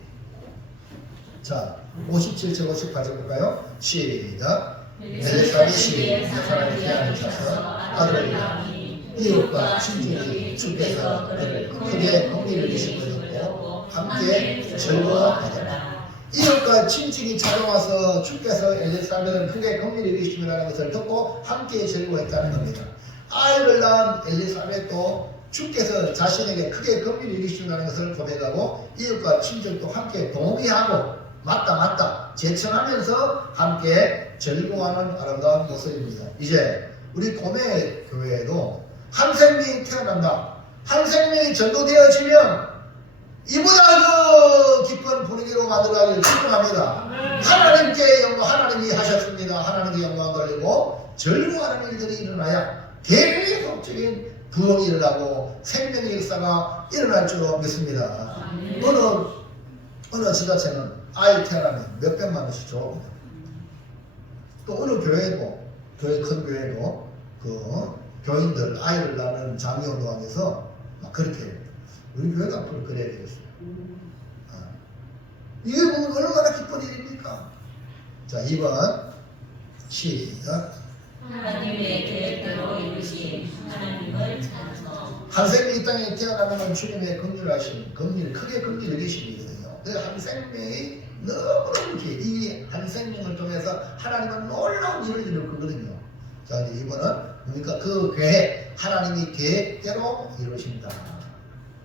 자, 57절 58절 볼까요? 시작. 엘리사벳이 나사렛에 태어난 자서 아들을 낳으니 이웃과 친족이 주께서 그를 크게 공의를 주시고 함께 즐거워하더라. 이웃과 친척이 찾아와서 주께서 엘리사벳을 크게 긍휼히 여기심이라는 것을 듣고 함께 즐거워했다는 겁니다. 아이를 낳은 엘리사벳도 주께서 자신에게 크게 긍휼히 여기심이라는 것을 고백하고 이웃과 친척도 함께 동의하고 맞다 제청하면서 함께 즐거워하는 아름다운 모습입니다. 이제 우리 고매 교회에도 한 생명이 태어난다. 한 생명이 전도되어지면 이보다 더 기쁜 분위기로 만들어가기를 축복합니다. 하나님께 영광, 하나님이 하셨습니다. 하나님께 영광 돌리고 즐거워하는 일들이 일어나야 계속적인 부흥이 일어나고 생명의 역사가 일어날 줄로 믿습니다. 어느 지자체는 아이 태어나면 몇백만 원씩 줘. 또 어느 교회도, 큰 교회도 그 교인들 아이를 낳는 장려운동하면서 막 그렇게 해요. 우리 교회가 앞으로 그래야 되겠어요. 이게 보면 얼마나 기쁜 일입니까? 자, 2번 시작. 하나님의 계획대로 이루신 하나님을 찬송. 한 생명이 이 땅에 태어나면 주님의 긍휼하심, 크게 긍휼 여기심이거든요. 한 생명이 너무너무 이 한 생명을 통해서 하나님은 놀라운 일을 이룰 거거든요. 자, 이제 이번은 그러니까 그 계획, 하나님이 계획대로 이루신다.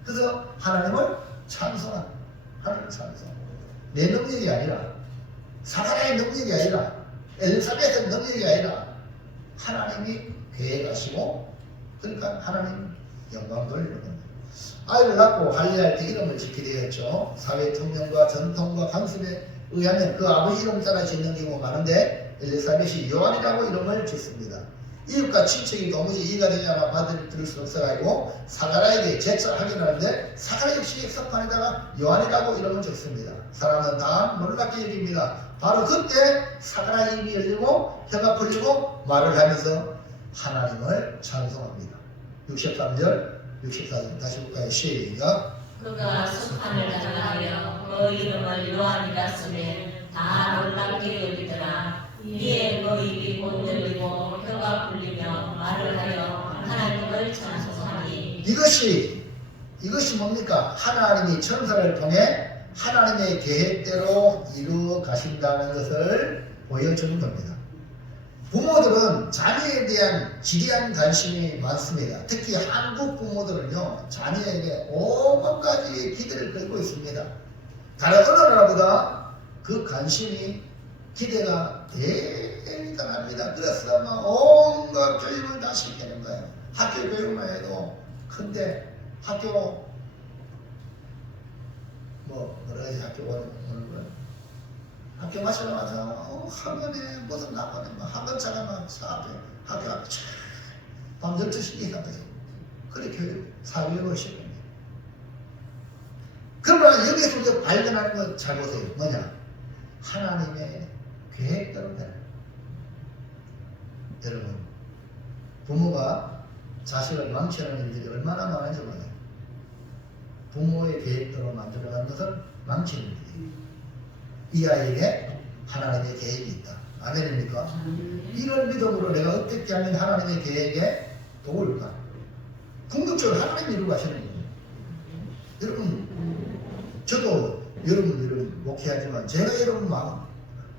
그래서 하나님을 찬송한다. 하나님을 찬송. 내 능력이 아니라, 사가랴의 능력이 아니라, 엘리사벳의 능력이 아니라 하나님이 계획하시고, 그러니까 하나님 영광 돌리는 겁니다. 아이를 낳고 관리할 때 이름을 짓게 되었죠. 사회 통념과 전통과 관습에 의하면 그 아버지 이름 따라 짓는 경우가 많은데 엘리사벳이 요한이라고 이름을 짓습니다. 이웃과 친척이 도무지 이해가 되냐마 받아들일 수 없어가지고 사가랴에게 재차 확인하는데 사가랴 역시 석판에다가 요한이라고 이름을 적습니다. 사람은 다 놀랍게 여깁니다. 바로 그때 사가랴 입이 열리고 혀가 풀리고 말을 하면서 하나님을 찬송합니다. 63절 64절 다시 볼까요? 시작. 그가 석판을 가져가며 그 이름을 요한이라 쓰매 다 놀랍게 여기더라. 이에 그 입이 곧 열리고 혀가 풀리며 말을 하여 하나님을 찬송하니. 이것이 뭡니까? 하나님이 천사를 통해 하나님의 계획대로 이루어 가신다는 것을 보여주는 겁니다. 부모들은 자녀에 대한 지대한 관심이 많습니다. 특히 한국 부모들은요, 자녀에게 온갖 가지의 기대를 걸고 있습니다. 다른 어느 나라보다 그 관심이 기대가 대단합니다. 그래서 막 온갖 교육을 다 시키는 거예요. 학교 교육만 해도 큰데 학교 뭐라 해야지, 학교 오는 거 학교 마치자마자 학원에 무슨 학원에 막 학원차가 막 학교 앞에 밤 12시 이상까지 그렇게 교육 사교육을 시킵니다. 그러나 여기서 우리가 발견하는 거 잘 보세요. 뭐냐? 하나님의 계획대로 되는. 여러분, 부모가 자식을 망치는 일들이 얼마나 많은지 몰라요. 부모의 계획대로 만들어가는 것은 망치는 일이에요. 이 아이에게 하나님의 계획이 있다. 아멘입니까? 이런 믿음으로 내가 어떻게 하면 하나님의 계획에 도울까? 궁극적으로 하나님 이루고 하시는 거예요. 여러분, 저도 여러분 목회하지만 제가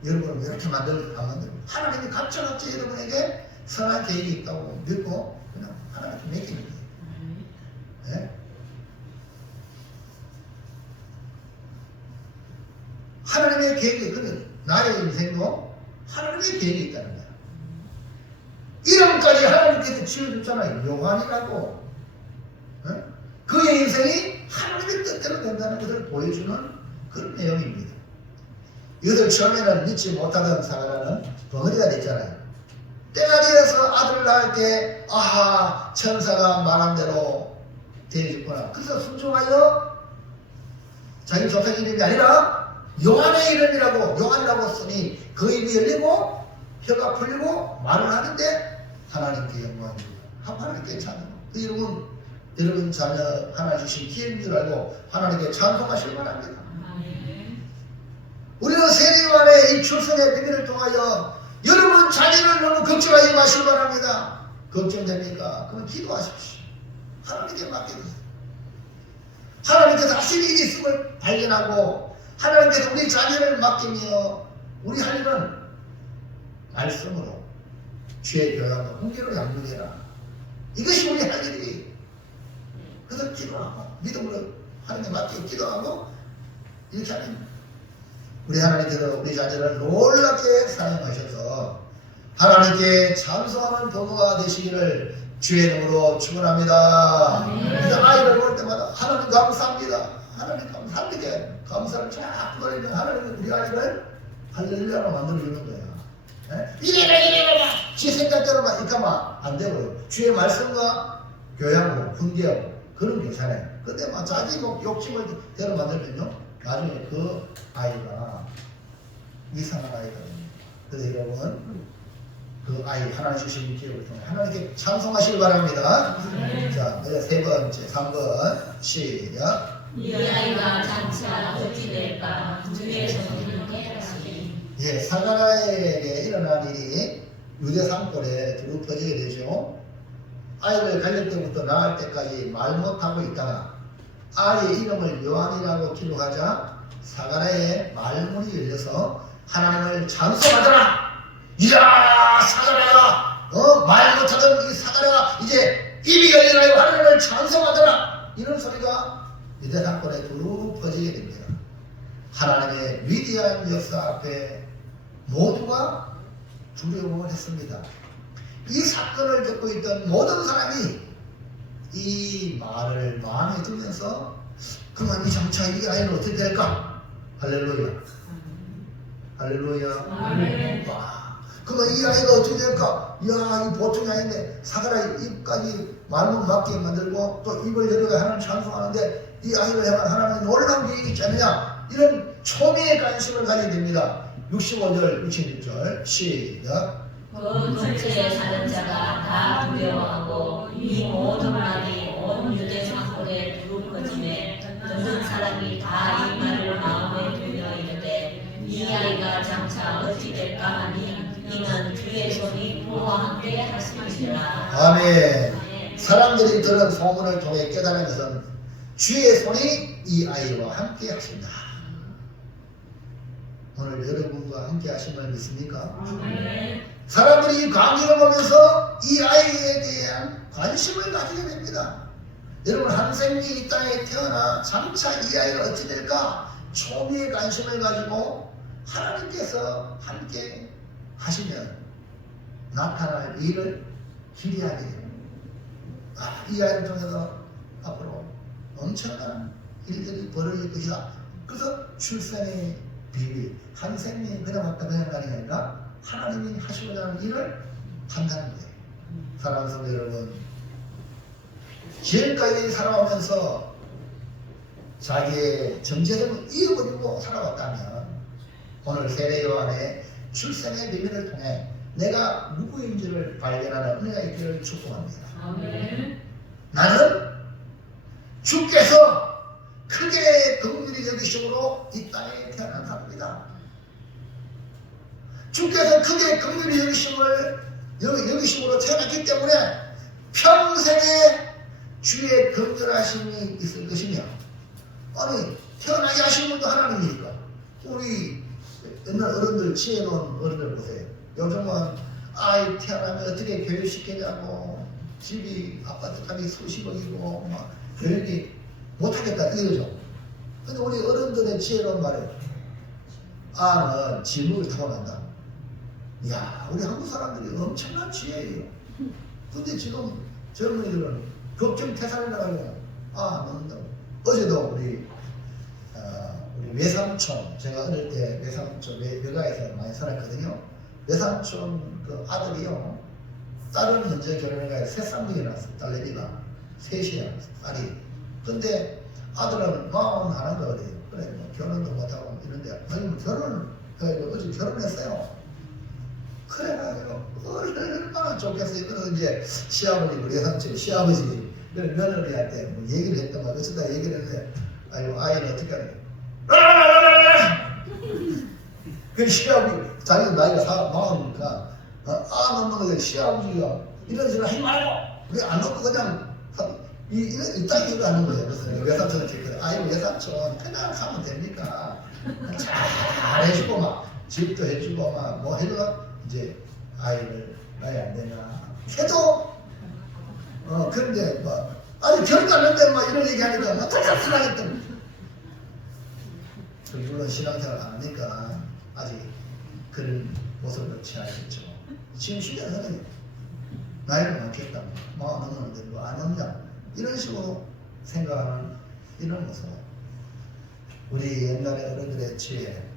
여러분을 이렇게 안 만들고 하나님이 각자 여러분에게 선한 계획이 있다고 믿고 그냥 하나님께 맡기는 거예요. 네? 하나님의 계획이, 그러면 나의 인생도 하나님의 계획이 있다는 거야. 이름까지 하나님께서 지어줬잖아요. 요한이라고. 네? 그의 인생이 하나님의 뜻대로 된다는 것을 보여주는 그런 내용입니다. 이들 처음에는 믿지 못하던 사가라는 벙어리가 됐잖아요. 때가 되어서 아들을 낳을 때 아하, 천사가 말한 대로 되어졌구나. 그래서 순종하여 자기 조상 이름이 아니라 요한의 이름이라고 요한이라고 쓰니 그 입이 열리고 혀가 풀리고 말을 하는데 하나님께 영광입니다. 하나님께 찬양. 그 이름은 여러분 자녀 하나 주신 기회인 줄 알고 하나님께 찬송하시기 바랍니다. 우리는 세례요한의 이 출생의 비밀을 통하여 여러분 자녀를 너무 걱정하지 마시기 바랍니다. 걱정됩니까? 그럼 기도하십시오. 하나님께 맡겨주세요. 하나님께서 하신 일이 있음을 발견하고 하나님께서 우리 자녀를 맡기며 우리 할 일은 말씀으로 주의 교양과 훈계로 양육해라. 이것이 우리 할 일이에요. 그래서 기도하고 믿음으로 하나님께 맡기고 기도하고 이렇게 하면 우리 하나님께서 우리 자녀를 놀랍게 사용하셔서 하나님께 찬송하는 부모가 되시기를 주의 이름으로 축원합니다. 그래서 아이를 볼 때마다 하나님 감사합니다. 하나님 감사합니다. 감사를 쫙 부르면 하나님은 우리 아이를 할렐루야로 만들어주는 거야. 이래라 지 생각대로만 이렇게 하면 안 되고요. 주의 말씀과 교양으로 훈계하고 그런 괜찮아요. 근데 막 자기 욕심을 대로 만들면요 나중에 그 아이가 이상한 아이가 됩니다. 그래서 여러분 그 아이 하나님 주신 기회를 통해 하나님께 찬송하시기 바랍니다. 자, 세 번째 3번 시작. 이 아이가 장차 어찌 될까 주의 성령을 깨닫으시니. 예, 사가랴에게 일어난 일이 유대 산골에 두루 퍼지게 되죠. 아이를 갈릴 때부터 낳을 때까지 말 못하고 있다가 아이의 이름을 요한이라고 기록하자 사가랴의 말문이 열려서 하나님을 찬송하더라. 이야, 사가랴가 말 못하던 이 사가랴가 이제 입이 열리나요? 하나님을 찬송하더라. 이런 소리가 유대 산골에 두루 퍼지게 됩니다. 하나님의 위대한 역사 앞에 모두가 두려움을 했습니다. 이 사건을 듣고 있던 모든 사람이 이 말을 마음에 들면서 그만 이 장차 이 아이는 어떻게 될까? 할렐루야. 할렐루야. 아멘. 와, 그만 이 아이가 어떻게 될까? 이야, 이 보통이 아닌데 사가랴 입까지 말문 맞게 만들고 또 입을 열어가 하나님 찬송하는데 이 아이를 향한 하나님의 놀라운 계획이 있지 않느냐? 이런 초미의 관심을 가지게 됩니다. 65절, 66절 시작. 그 근처에 사는 자가 다 두려워하고 이 모든 말이 온 유대 산골에 두루 퍼지매 듣는 사람이 다 이 말을 마음에 두며 이르되 이 아이가 장차 어찌 될까 하니 이는 주의 손이 그와 함께 하심이니라. 아멘. 사람들이 들은 소문을 통해 깨달은 것은 주의 손이 이 아이와 함께 하신다. 오늘 여러분과 함께 하심을 믿습니까? 아멘. 사람들이 이 광경을 보면서 이 아이에 대한 관심을 가지게 됩니다. 여러분, 한 생명이 이 땅에 태어나 장차 이 아이가 어찌 될까? 초미의 관심을 가지고 하나님께서 함께 하시면 나타날 일을 기대하게 됩니다. 이 아이를 통해서 앞으로 엄청난 일들이 벌어질 것이다. 그래서 출생의 비밀, 한 생명이 그냥 왔다 그냥 가는 게 아니라 하나님이 하시고자 하는 일을 한다는 거예요. 사랑하는 성도 여러분, 지금까지 살아오면서 자기의 정체성을 잃어버리고 살아왔다면 오늘 세례 요한의 출생의 비밀을 통해 내가 누구인지를 발견하는 은혜가 있기를 축복합니다. 아멘. 나는 주께서 크게 긍휼히 여기심으로 이 땅에 태어난 사람이다. 주께서 크게 긍휼히 여기심으로 태어났기 때문에 평생에 주의 긍휼하심이 있을 것이며, 아니 태어나게 하신 분도 하나님이니까. 우리 옛날 어른들, 지혜로운 어른들 보세요. 요즘은 아이 태어나면 어떻게 교육시키냐고, 집이 아파트 값이 수십억이고 막 교육이 못하겠다 이러죠. 근데 우리 어른들의 지혜로운 말은 아는 질문을 타고난다. 이야, 우리 한국 사람들이 엄청난 지혜예요. 근데 지금 젊은이들은 걱정 태산이라고 하면 먹는다고. 어제도 우리 외삼촌, 제가 어릴 때 외삼촌 외가에서 많이 살았거든요. 외삼촌 그 아들이요, 딸은 먼저 결혼해가 새 쌍둥이 낳았어요. 딸내미가 셋이야, 딸이. 근데 아들은 마음 안 한다 그래요. 그래 뭐 결혼도 못하고 이런데, 아니 뭐 결혼을 해가지고 어제 결혼했어요. 그래가지고 얼마나 좋겠어요. 그래서 이제 시아버지, 우리 외삼촌 시아버지 며느리한테 뭐 얘기를 했던 거야. 어쩌다 얘기를 했는데, 아이고 아이는 어떻게 하냐, 그 시아버지, 자기 나이가 마흔이니까 먹는 거 시아버지가 이런 식으로 하지 말고 우리 안 먹고 그냥 이딴 일을 하는 거예요. 그래서 외삼촌한테 그래, 아이고 외삼촌 그냥 가면 됩니까? 잘 해주고 막 집도 해주고 막 뭐 해도 이제 아이를 낳아야 안 되나 해도 그런데 막 아니 결도 안 했는데 막 이런 얘기 하니까 막 탁탁하겠더니, 물론 신앙생활 안 하니까 아직 그런 모습을 취하겠죠. 지금 시대는 나이가 많겠다, 뭐 넘었는데 뭐 안 넘냐 이런 식으로 생각하는 이런 모습. 우리 옛날에 어른들의 지혜,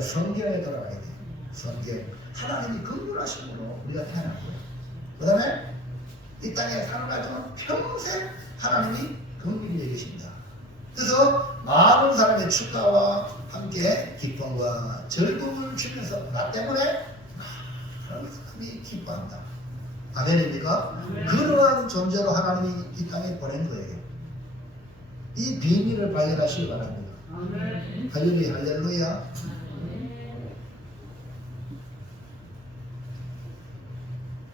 성경에 돌아가야 돼요. 성경, 하나님이 긍휼하심으로 우리가 태어났고요. 그 다음에 이 땅에 살아가지만 평생 하나님이 긍휼히 여기십니다. 그래서 많은 사람의 축하와 함께 기쁨과 즐거움을 주면서 나 때문에 하나님이 기뻐한다. 아멘입니까? 그러한 존재로 하나님이 이 땅에 보낸 거예요. 이 비밀을 발견하시기 바랍니다. 할렐루야, 할렐루야.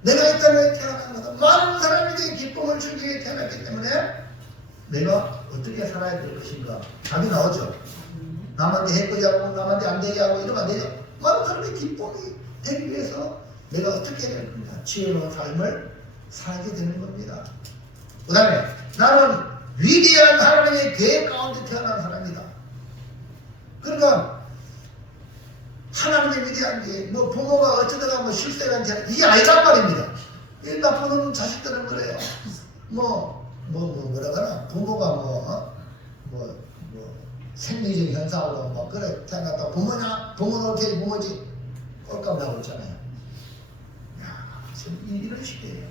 내가 이 땅에 태어난 것은 많은 사람에게 기쁨을 주기 위해 태어났기 때문에 내가 어떻게 살아야 될 것인가 답이 나오죠. 남한테 해코지하고 남한테 안 되게 하고 이러면 안 되죠. 많은 사람의 기쁨이 되기 위해서 내가 어떻게 해야 될 겁니다. 지혜로운 삶을 살게 되는 겁니다. 그 다음에 나는 위대한 하나님의 계획 가운데 태어난 사람이다. 그러니까 하나님의 위대한 게 뭐 부모가 어쩌다가 뭐 실수가 이게 아니란 말입니다. 이 나쁜 자식들은 그래요. 뭐라 그러나 부모가 생리적 현상으로 뭐 그래 태어났다 부모냐, 부모는 어떻게 부모지 꼴값 나고 있잖아요. 야, 지금 이런 식이에요.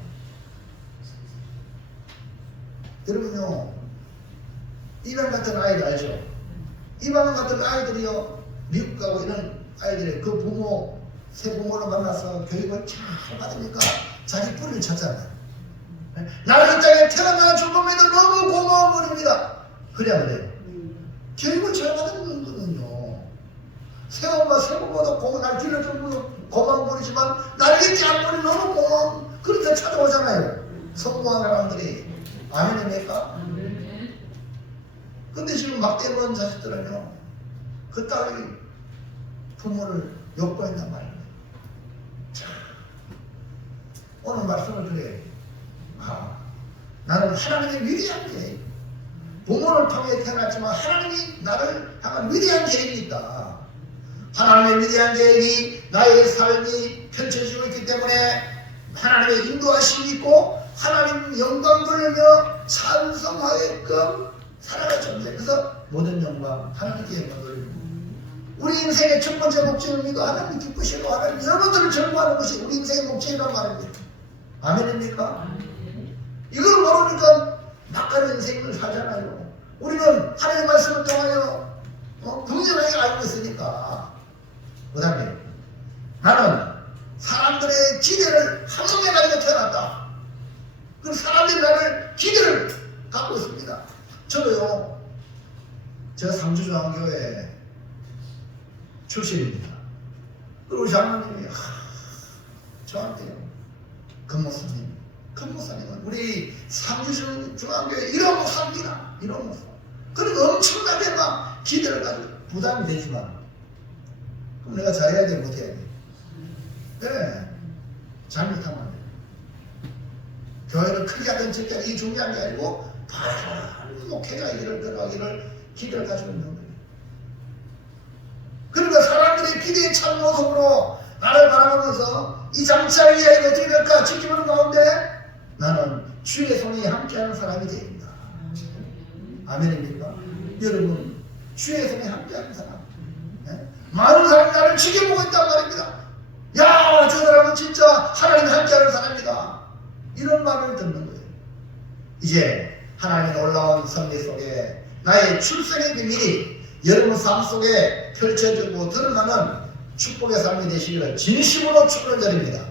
여러분요, 이방 같은 아이들 알죠? 이방 같은 아이들이요, 미국 가고 이런 아이들이 그 부모, 새 부모를 만나서 교육을 잘 받으니까 자기 뿌리를 찾잖아요. 나는 이 땅에 태어나 죽음에도 너무 고마운 분입니다. 그래야 그래요. 교육을 잘 받은 거거든요. 새엄마, 새부모도 날 길러준 고마운 분이지만 나를 잊지 않는 분이 너무 고마운, 그렇게 찾아오잖아요. 성공한 사람들이. 아멘입니까? 근데 지금 막대본 자식들은요, 그 딸이 부모를 욕보했단 말이에요. 자, 오늘 말씀을 그래요. 나는 하나님의 위대한 계획, 부모를 통해 태어났지만 하나님이 나를 향한 위대한 계획이 있다. 하나님의 위대한 계획이 나의 삶이 펼쳐지고 있기 때문에 하나님의 인도하심이 있고 하나님 영광 돌리며 찬송하게끔 살아갈 존재. 그래서 모든 영광 하나님께 영광 돌립니다. 우리 인생의 첫 번째 목적은 이거 하나님 기쁘시고 하나님 여러분들을 절구하는 것이 우리 인생의 목적이란 말입니다. 아멘입니까? 이걸 모르니까 막가는 인생을 살잖아요. 우리는 하나님의 말씀을 통하여 분명하게 알고 있으니까. 그 다음에 나는 사람들의 기대를 함흥해 가지고 태어났다. 그 사람들이 나를 기대를 갖고 있습니다. 저도요, 제가 상주중앙교회 출신입니다. 그리고 장로님이 저한테요, 금목사님은 우리 상주중앙교회 이런 목사입니다. 이런 목사. 그리고 엄청나게 막 기대를 가지고 부담이 되지만 그럼 내가 잘해야 돼, 못해야 돼? 네, 잘못하면 안 돼. 교회를 크게 하든 적게 하든 이 중요한 게 아니고 바로 목회자 일을 들어가기를 기대를 가지고 있는 거예요. 그러니까 사람들의 기대에 찬 모습으로 나를 바라보면서 이 장차의 이야기가 어떻게 될까 지켜보는 가운데 나는 주의 손이 함께하는 사람이 됩니다. 아멘입니까? 여러분, 주의 손이 함께하는 사람. 네? 많은 사람이 나를 지켜보고 있단 말입니다. 야, 저 사람은 진짜 하나님 함께하는 사람이다. 이런 말을 듣는 거예요. 이제 하나님의 놀라운 섭리 속에 나의 출생의 비밀이 여러분 삶 속에 펼쳐지고 드러나는 축복의 삶이 되시기를 진심으로 축원을 드립니다.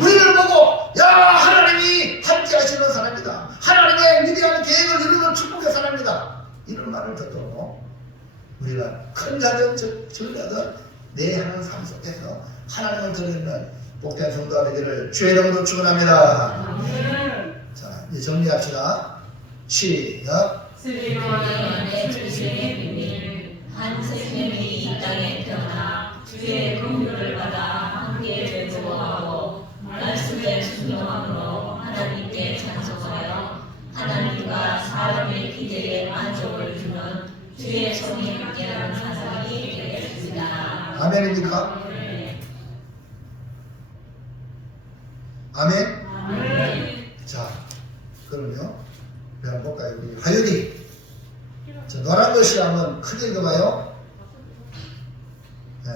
우리를 보고 야, 하나님이 함께 하시는 사람이다. 하나님의 위대한 계획을 이루는 축복의 사람이다. 이런 말을 듣도록 우리가 큰 자든 적자든 내 하는 삶 속에서 하나님을 드리는 복된 성도가 되기를 주의 이름으로 축원합니다. 자, 이제 정리합시다. 시작. 내 출생의 비밀 한 생명이 이 땅에 태어나 주의 긍휼을 받아 함께 즐거워하고 말씀에 순종함으로 하나님께 찬송하여 하나님과 사람의 기대에 만족을 주는 주의 손이 함께하는 사람이 되겠습니다. 아멘입니까? 아멘? 아멘. 자, 그러면요. 한번 볼까요? 우리 하율이. 자, 노란 것이 한번 크게 읽어봐요. 네.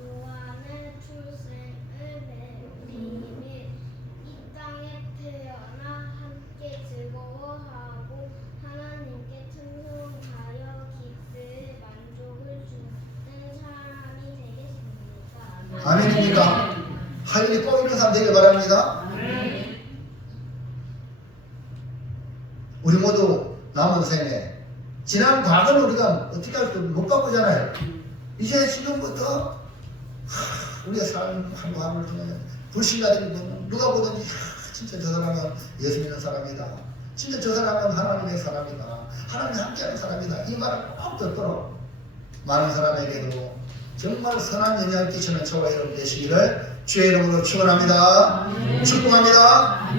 요한의 출생의 비밀 이 땅에 태어나 함께 즐거워하고 하나님께 찬송하여 기쁘게 만족을 주는 사람이 되겠습니다. 아멘입니까? 하율이 꼭 이런 사람 되길 바랍니다. 우리 모두 남은 생에 지난 과거는 우리가 어떻게 할 수 못 바꾸잖아요. 이제 지금부터 우리의 삶 하루하루를 통해 불신자들이 보면 누가 보든지 진짜 저 사람은 예수 믿는 사람이다. 진짜 저 사람은 하나님의 사람이다. 하나님이 함께하는 사람이다. 이 말을 꼭 듣도록 많은 사람에게도 정말 선한 영향을 끼치는 저와 여러분 되시기를 주의 이름으로 축원합니다. 축복합니다.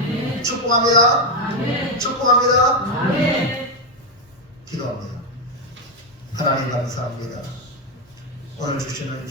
축복합니다. 축복합니다. 기도합니다. 하나님 감사합니다. 오늘 주시는